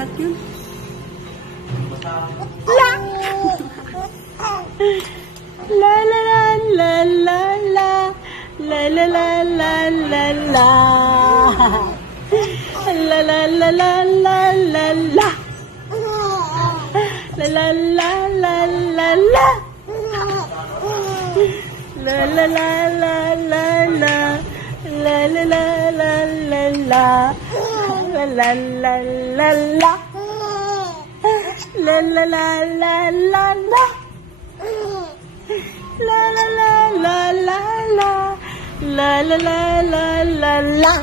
Banat yun. La! La la la la la la. La la la la la la. La la la la la la la. La la la la la la. La la la la la la. La la la la la la. La la la la la. La la la la la la. La la la la la la. La la la la la la.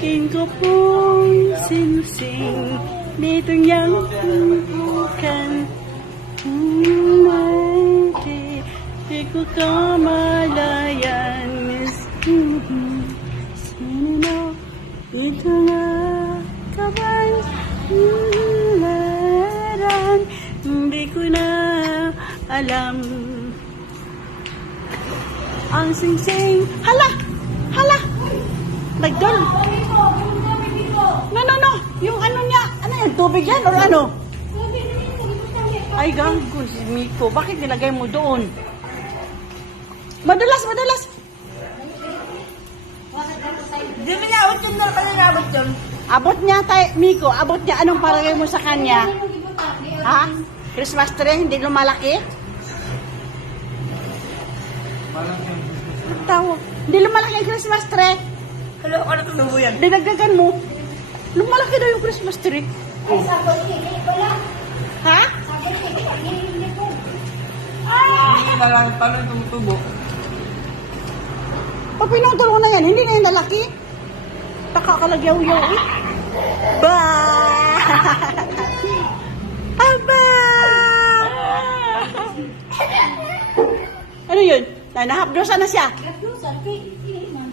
Tingko pong singsing dito niyang tumpukan. Di ko kamalayan. Sino ito nga kabang meron? Hindi ko na alam. Ang singsing. Hala! Hala! Nagdol. No. Yung ano niya. Ano yan? Tubig yan or ano? Ay, gago si Miko. Bakit nilagay mo doon? Madulas. Hindi niya abot yun na pala abot yun. Abot niya, Miko. Abot niya. Anong palagay mo sa kanya? Ha? Christmas tree? Hindi lumalaki? Tawa. Hindi lumalaki yung Christmas tree. Hello, ano tunubo yan? Dinagdagan mo. Lumalaki daw yung Christmas tree. Ay, sabon, hindi ko lang. Ha? Sabon, hindi ko. Hindi na lang, paano yung tumutubo? Pag pinutol ko na yan, hindi na yung lalaki. Nakakalagyaw-yaw eh. Ba! Aba! Ano yun? Nahapdosa na siya. Kaplusan, hindi man.